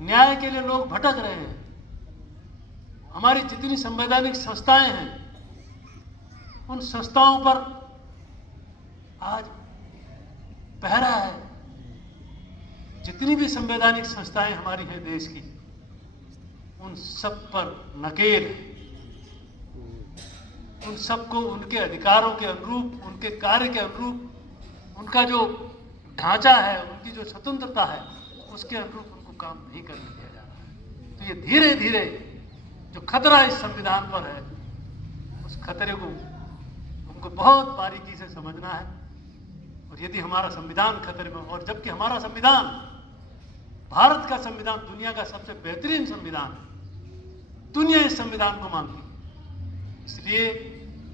न्याय के लिए लोग भटक रहे हैं। हमारी जितनी संवैधानिक संस्थाएं हैं, उन संस्थाओं पर आज पहरा है। जितनी भी संवैधानिक संस्थाएं हमारी हैं देश की, उन सब पर नकेल है। उन सबको उनके अधिकारों के अनुरूप, उनके कार्य के अनुरूप, उनका जो ढांचा है, उनकी जो स्वतंत्रता है, उसके अनुरूप उनको काम नहीं करने दिया जा रहा है। तो ये धीरे धीरे जो खतरा इस संविधान पर है, उस खतरे को हमको बहुत बारीकी से समझना है। और यदि हमारा संविधान खतरे में, और जबकि हमारा संविधान, भारत का संविधान दुनिया का सबसे बेहतरीन संविधान है, दुनिया इस संविधान को मानती है। इसलिए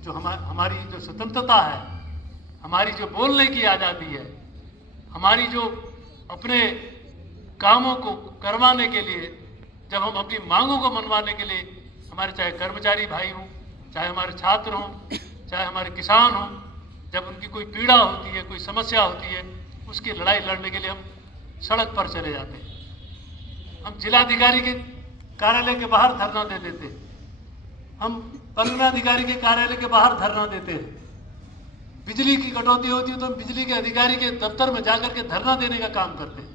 जो हमारी जो स्वतंत्रता है, हमारी जो बोलने की आज़ादी है, हमारी जो अपने कामों को करवाने के लिए, जब हम अपनी मांगों को मनवाने के लिए, हमारे चाहे कर्मचारी भाई हों, चाहे हमारे छात्र हों, चाहे हमारे किसान हों, जब उनकी कोई पीड़ा होती है, कोई समस्या होती है, उसकी लड़ाई लड़ने के लिए हम सड़क पर चले जाते हैं। हम जिलाधिकारी के कार्यालय के बाहर धरना दे देते हैं, हम परिवहनाधिकारी के कार्यालय के बाहर धरना देते हैं। बिजली की कटौती होती है तो हम बिजली के अधिकारी के दफ्तर में जाकर के धरना देने का काम करते हैं।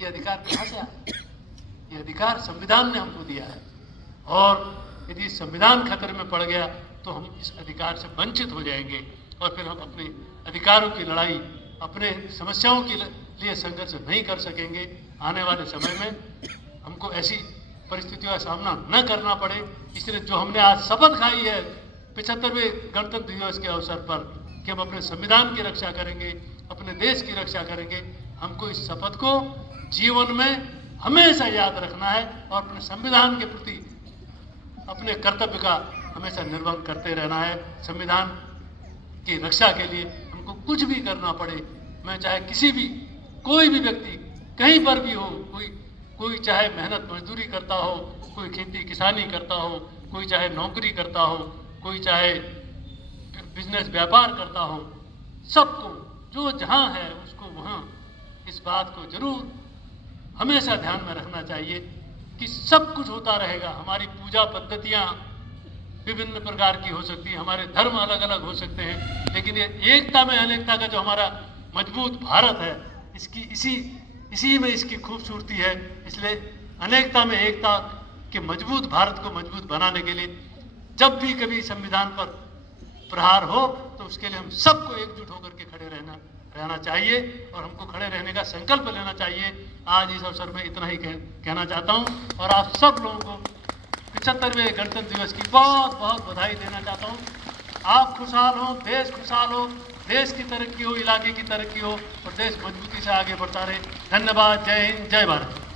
ये अधिकार कहाँ से आया? ये अधिकार संविधान ने हमको दिया है। और यदि संविधान खतरे में पड़ गया तो हम इस अधिकार से वंचित हो जाएंगे और फिर हम अपने अधिकारों की लड़ाई, अपने समस्याओं के लिए संघर्ष नहीं कर सकेंगे। आने वाले समय में हमको ऐसी परिस्थितियों का सामना न करना पड़े। इसलिए जो हमने आज शपथ खाई है 75वें गणतंत्र दिवस के अवसर पर कि हम अपने संविधान की रक्षा करेंगे, अपने देश की रक्षा करेंगे, हमको इस शपथ को जीवन में हमेशा याद रखना है और अपने संविधान के प्रति अपने कर्तव्य का हमेशा निर्वहन करते रहना है। संविधान की रक्षा के लिए हमको कुछ भी करना पड़े, मैं चाहे किसी भी, कोई भी व्यक्ति कहीं पर भी हो, कोई चाहे मेहनत मजदूरी करता हो, कोई खेती किसानी करता हो, कोई चाहे नौकरी करता हो, कोई चाहे बिजनेस व्यापार करता हो, सबको जो जहाँ है उसको वहाँ इस बात को जरूर हमेशा ध्यान में रखना चाहिए कि सब कुछ होता रहेगा। हमारी पूजा पद्धतियाँ विभिन्न प्रकार की हो सकती है, हमारे धर्म अलग अलग हो सकते हैं, लेकिन ये एकता में अनेकता का जो हमारा मजबूत भारत है, इसकी इसी में इसकी खूबसूरती है। इसलिए अनेकता में एकता के मजबूत भारत को मजबूत बनाने के लिए जब भी कभी संविधान पर प्रहार हो तो उसके लिए हम सबको एकजुट होकर के खड़े रहना चाहिए और हमको खड़े रहने का संकल्प लेना चाहिए। आज इस अवसर में इतना ही कहना चाहता हूँ और आप सब लोगों को 75वें गणतंत्र दिवस की बहुत बहुत बधाई देना चाहता हूँ। आप खुशहाल हो, देश खुशहाल हो, देश की तरक्की हो, इलाके की तरक्की हो और देश मजबूती से आगे बढ़ता रहे। धन्यवाद। जय हिंद, जय भारत।